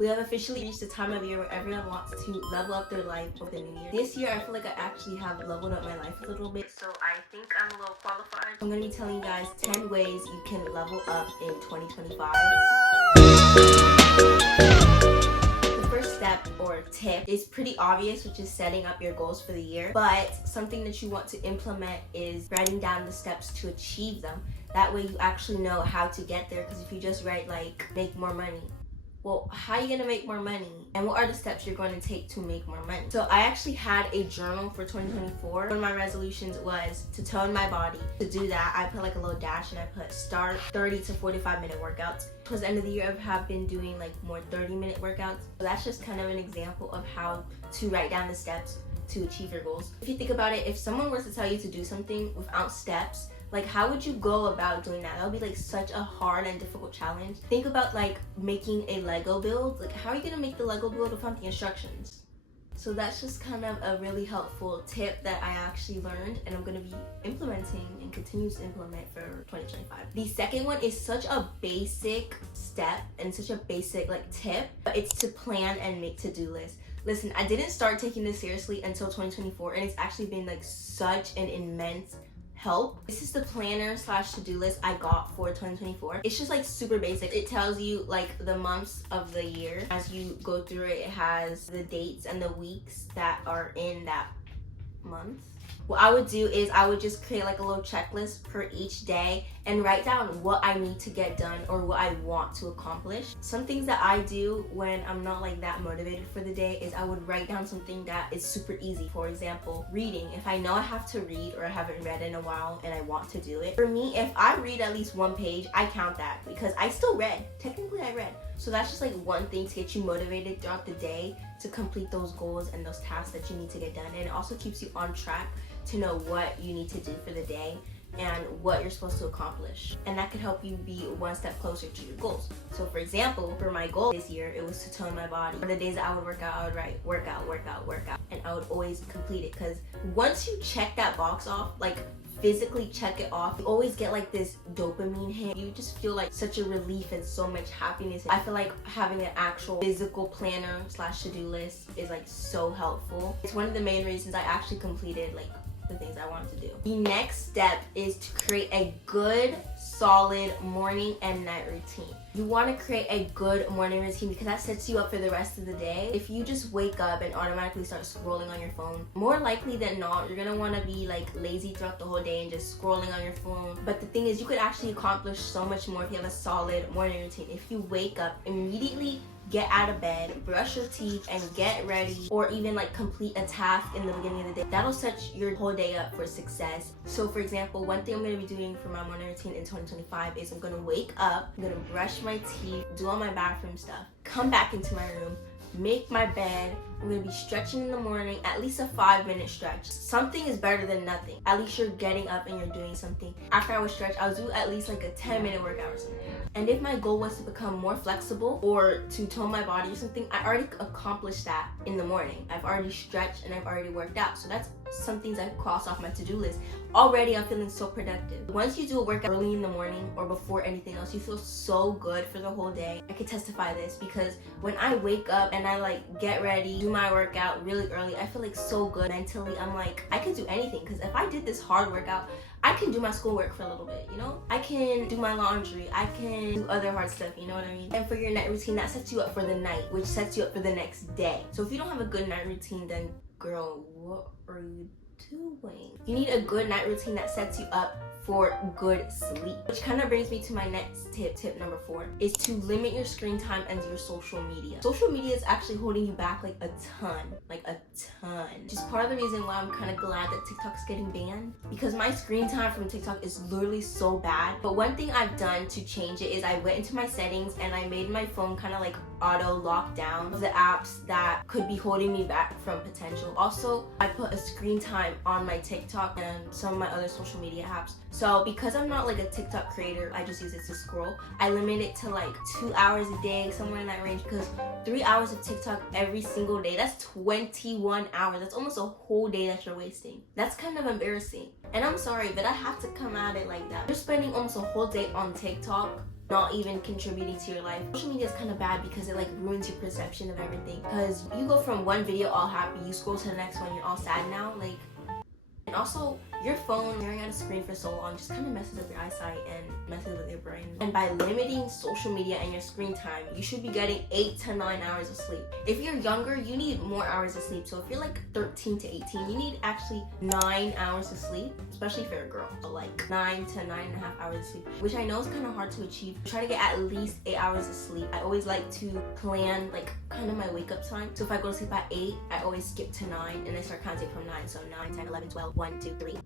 We have officially reached the time of year where everyone wants to level up their life with the new year. This year, I feel like I actually have leveled up my life a little bit, so I think I'm a little qualified. I'm going to be telling you guys 10 ways you can level up in 2025. The first step or tip is pretty obvious, which is setting up your goals for the year, but something that you want to implement is writing down the steps to achieve them. That way you actually know how to get there, because if you just write like make more money, well, how are you gonna make more money? And what are the steps you're going to take to make more money? So I actually had a journal for 2024. One of my resolutions was to tone my body. To do that, I put like a little dash and I put start 30 to 45 minute workouts. Towards the end of the year, I have been doing like more 30-minute workouts. So that's just kind of an example of how to write down the steps to achieve your goals. If you think about it, if someone were to tell you to do something without steps, like how would you go about doing that? That would be like such a hard and difficult challenge. Think about like making a Lego build. Like how are you gonna make the Lego build without the instructions? So that's just kind of a really helpful tip that I actually learned and I'm gonna be implementing and continue to implement for 2025. The second one is such a basic step and such a basic like tip, but it's to plan and make to-do lists. Listen, I didn't start taking this seriously until 2024 and it's actually been like such an immense help. This is the planner slash to-do list I got for 2024. It's just like super basic. It tells you like the months of the year. As you go through it, it has the dates and the weeks that are in that month. What I would do is I would just create like a little checklist for each day and write down what I need to get done or what I want to accomplish. Some things that I do when I'm not like that motivated for the day is I would write down something that is super easy. For example, reading. If I know I have to read or I haven't read in a while and I want to do it. For me, if I read at least one page, I count that because I still read. Technically, I read. So that's just like one thing to get you motivated throughout the day to complete those goals and those tasks that you need to get done. And it also keeps you on track to know what you need to do for the day and what you're supposed to accomplish. And that could help you be one step closer to your goals. So for example, for my goal this year, it was to tone my body. For the days that I would work out, I would write workout. And I would always complete it, because once you check that box off, like physically check it off, you always get like this dopamine hit. You just feel like such a relief and so much happiness. I feel like having an actual physical planner slash to-do list is like so helpful. It's one of the main reasons I actually completed like the things I wanted to do. The next step is to create a good, solid morning and night routine. You want to create a good morning routine because that sets you up for the rest of the day. If you just wake up and automatically start scrolling on your phone, more likely than not, you're gonna want to be like lazy throughout the whole day and just scrolling on your phone. But the thing is, you could actually accomplish so much more if you have a solid morning routine. If you wake up, immediately get out of bed, brush your teeth, and get ready, or even like complete a task in the beginning of the day. That'll set your whole day up for success. So for example, one thing I'm gonna be doing for my morning routine in 2025 is I'm gonna wake up, I'm gonna brush my teeth, do all my bathroom stuff, come back into my room, make my bed. I'm gonna be stretching in the morning, at least a 5-minute stretch. Something is better than nothing. At least you're getting up and you're doing something. After I would stretch, I would do at least like a 10-minute workout or something. And if my goal was to become more flexible or to tone my body or something, I already accomplished that in the morning. I've already stretched and I've already worked out. So that's some things I cross off my to-do list. Already I'm feeling so productive. Once you do a workout early in the morning or before anything else, you feel so good for the whole day. I can testify this because when I wake up and I like get ready, do my workout really early, I feel like so good mentally. I'm like, I can do anything, because if I did this hard workout, I can do my schoolwork for a little bit, you know? I can do my laundry, I can do other hard stuff, you know what I mean? And for your night routine, that sets you up for the night, which sets you up for the next day. So if you don't have a good night routine, then girl, what are you doing? You need a good night routine that sets you up for good sleep. Which kind of brings me to my next tip number 4, is to limit your screen time and your social media. Social media is actually holding you back like a ton. Which is part of the reason why I'm kind of glad that TikTok's getting banned, because my screen time from TikTok is literally so bad. But one thing I've done to change it is I went into my settings and I made my phone kind of like auto lock down of the apps that could be holding me back from potential. Also, I put a screen time on my TikTok and some of my other social media apps. So because I'm not like a TikTok creator, I just use it to scroll. I limit it to like 2 hours a day, somewhere in that range, because 3 hours of TikTok every single day, that's 21 hours. That's almost a whole day that you're wasting. That's kind of embarrassing. And I'm sorry, but I have to come at it like that. You're spending almost a whole day on TikTok not even contributing to your life. Social media is kind of bad because it like ruins your perception of everything. Because you go from one video all happy, you scroll to the next one, you're all sad now. Like, and also, your phone staring at a screen for so long just kind of messes up your eyesight and messes with your brain. And by limiting social media and your screen time, you should be getting 8 to 9 hours of sleep. If you're younger, you need more hours of sleep. So if you're like 13 to 18, you need actually 9 hours of sleep, especially if you're a girl. So like 9 to 9.5 hours of sleep, which I know is kind of hard to achieve. Try to get at least 8 hours of sleep. I always like to plan like kind of my wake up time. So if I go to sleep at 8, I always skip to 9 and I start counting from 9. So 9, 10, 11, 12, 1, 2, 3.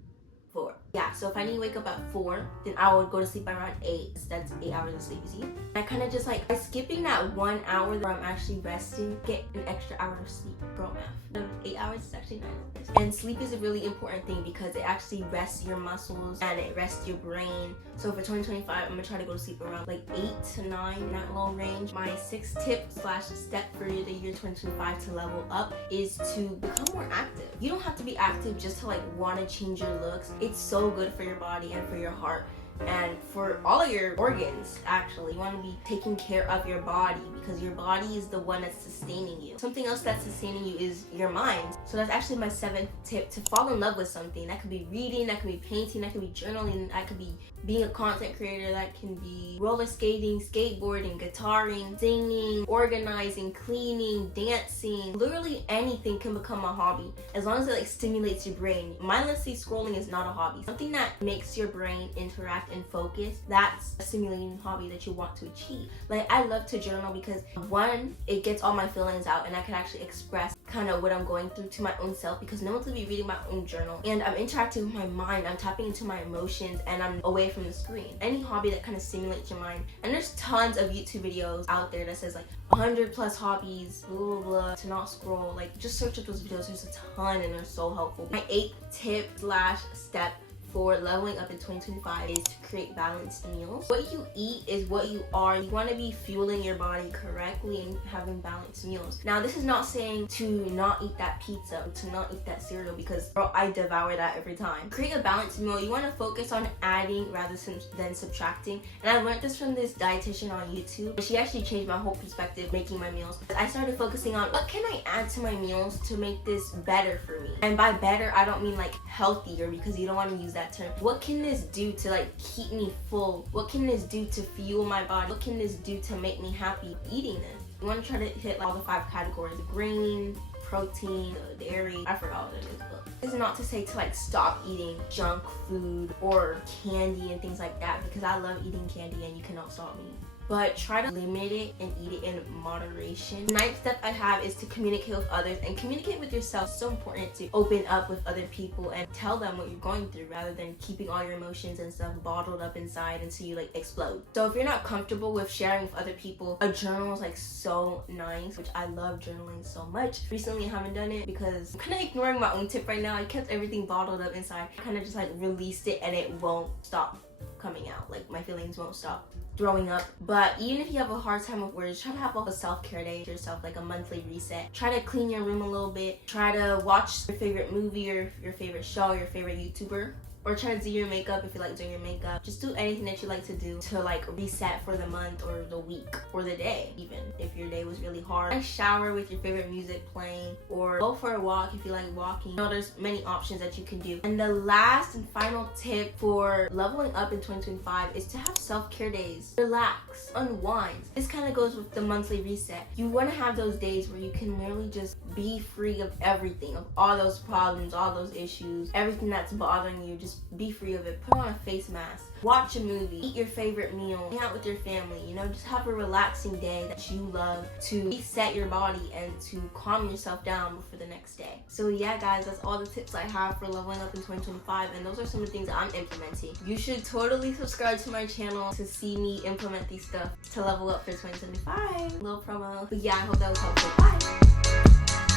4. Yeah, so if I need to wake up at 4, then I would go to sleep around 8. That's 8 hours of sleep, you see? I kind of just like, by skipping that 1 hour where I'm actually resting, get an extra hour of sleep. Girl math. 8 hours is actually 9 hours. And sleep is a really important thing because it actually rests your muscles and it rests your brain. So for 2025, I'm gonna try to go to sleep around like 8 to 9 in that low range. My 6th tip / step for the year 2025 to level up is to become more active. You don't have to be active just to like want to change your looks. It's so good for your body and for your heart and for all of your organs. Actually, you want to be taking care of your body because your body is the one that's sustaining you. Something else that's sustaining you is your mind. So that's actually my 7th tip, to fall in love with something. That could be reading, that could be painting, that could be journaling, that could be being a content creator, that can be roller skating, skateboarding, guitaring, singing, organizing, cleaning, dancing. Literally anything can become a hobby as long as it like stimulates your brain. Mindlessly scrolling is not a hobby. Something that makes your brain interact and focus, that's a stimulating hobby that you want to achieve. Like, I love to journal because 1, it gets all my feelings out and I can actually express kind of what I'm going through to my own self because no one's gonna be reading my own journal. And I'm interacting with my mind, I'm tapping into my emotions, and I'm away from the screen. Any hobby that kind of stimulates your mind. And there's tons of YouTube videos out there that says like 100+ hobbies, blah blah blah, to not scroll. Like, just search up those videos. There's a ton and they're so helpful. My 8th tip / step for leveling up in 2025 is to create balanced meals. What you eat is what you are. You want to be fueling your body correctly and having balanced meals. Now, this is not saying to not eat that pizza, to not eat that cereal, because girl, I devour that every time. Create a balanced meal. You want to focus on adding rather than subtracting. And I learned this from this dietitian on YouTube. She actually changed my whole perspective making my meals. I started focusing on what can I add to my meals to make this better for me. And by better, I don't mean like healthier, because you don't want to use that term. What can this do to like keep me full? What can this do to fuel my body? What can this do to make me happy eating this? You want to try to hit like all the 5 categories: grain, protein, dairy. I forgot what it is, but this is not to say to like stop eating junk food or candy and things like that, because I love eating candy and you cannot stop me. But try to limit it and eat it in moderation. The 9th step I have is to communicate with others, and communicate with yourself. It's so important to open up with other people and tell them what you're going through rather than keeping all your emotions and stuff bottled up inside until you like explode. So if you're not comfortable with sharing with other people, a journal is like so nice, which I love journaling so much. Recently I haven't done it because I'm kind of ignoring my own tip right now. I kept everything bottled up inside. I kind of just like released it and it won't stop coming out. Like, my feelings won't stop throwing up. But even if you have a hard time with words, try to have a self-care day for yourself, like a monthly reset. Try to clean your room a little bit. Try to watch your favorite movie or your favorite show, your favorite YouTuber. Or try to do your makeup if you like doing your makeup. Just do anything that you like to do to like reset for the month or the week or the day, even if your day was really hard. Try to shower with your favorite music playing, or go for a walk if you like walking. You know, there's many options that you can do. And the last and final tip for leveling up in 2025 is to have self-care days. Relax, unwind. This kind of goes with the monthly reset. You want to have those days where you can literally just be free of everything, of all those problems, all those issues, everything that's bothering you. Just be free of it. Put on a face mask, watch a movie, eat your favorite meal, hang out with your family, you know, just have a relaxing day that you love to reset your body and to calm yourself down for the next day. So yeah guys, that's all the tips I have for leveling up in 2025, and those are some of the things that I'm implementing. You should totally subscribe to my channel to see me implement these stuff to level up for 2025. Little promo. But yeah, I hope that was helpful. Bye!